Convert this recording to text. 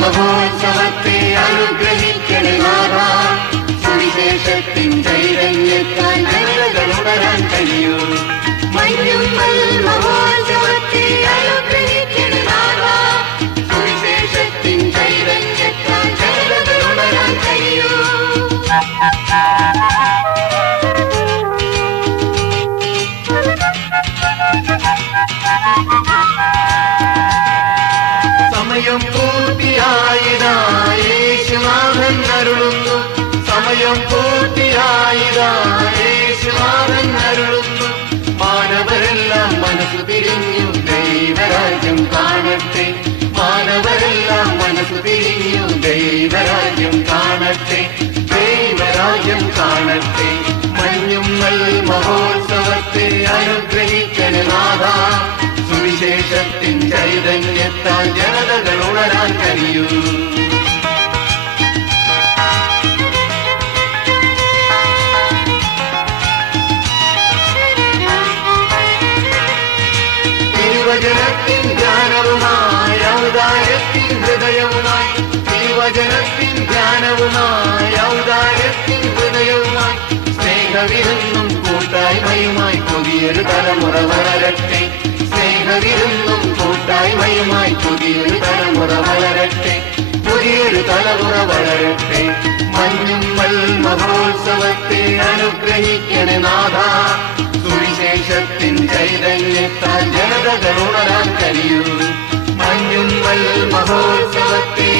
മഹോത്സവത്തെ അനുഗ്രഹിക്കണേ നാഥാ, സുവിശേഷത്തിൻ ചൈതന്യത്താൽ ജനതകളുണരാൻ കഴിയൂ. മഞ്ഞുമ്മൽ മഹോത്സവത്തെ അനുഗ്രഹിക്കണേ നാഥാ, സുവിശേഷത്തിൻ ചൈതന്യത്താൽ ജനതകളുണരാൻ കഴിയൂ. സമയം പൂർത്തിയായിതാ യേശുനാഥൻ അരുളുന്നു, സമയം പൂർത്തിയായിതാ യേശുനാഥൻ അരുളുന്നു. മാനവരെല്ലാം മനസ്സു തിരിഞ്ഞു ദൈവരാജ്യം കാണട്ടെ, മാനവരെല്ലാം മനസ്സു തിരിഞ്ഞു ദൈവരാജ്യം കാണട്ടെ, ദൈവരാജ്യം കാണട്ടെ. മഞ്ഞുമ്മൽ മഹോത്സവത്തെ അനുഗ്രഹിക്കണേ നാഥാ, സുവിശേഷത്തിൻ ചൈതന്യത്താൽ ജനതകൾ ഉണരാൻ കഴിയൂ. തിരുവചനത്തിൻ ധ്യാനവുമായി ഔദാര്യത്തിൻ ഹൃദയവുമായി, തിരുവചനത്തിൻ ധ്യാനവുമായി ഔദാര്യത്തിൻ ഹൃദയവുമായി, സ്നേഹവിരുന്നും കൂട്ടായ്മയുമായി പുതിയൊരു തലമുറ വളരട്ടെ, സ്നേഹവിരുന്നും കൂട്ടായ്മയുമായി പുതിയൊരു തലമുറ വളരട്ടെ, പുതിയൊരു തലമുറ വളരട്ടെ. മഞ്ഞുമ്മൽ മഹോത്സവത്തെ അനുഗ്രഹിക്കണേ നാഥാ, സുവിശേഷത്തിൻ ചൈതന്യത്താൽ ജനതകൾ ഉണരാൻ കഴിയൂ. മഞ്ഞുമ്മൽ മഹോത്സവത്തെ